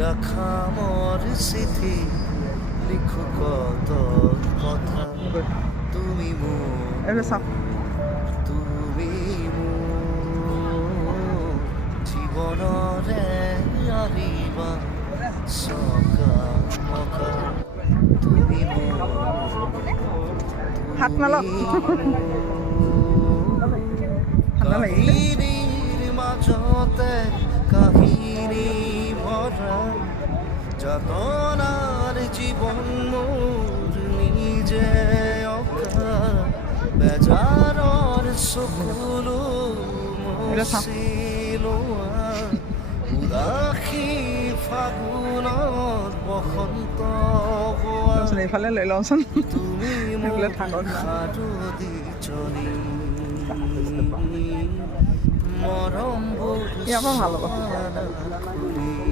রাখা মোর স্মৃতি লিখো কত কথা তুমি তুমি জীবনরে আরিবা সকা মকা তুমি হাত মেলো কাহিনীর মাঝতে কাহিনী ভরা যাতনার জীবন মোর নিজে অকা বেজারর সকলো মছিলোৱা উদাসী ফাগুনৰ বসন্ত এইফালে লৈ লওঁচোন তুমি মোৰ সাধুদি চলি মৰম ইয়াৰ পৰা ভাল হ'ব খুলি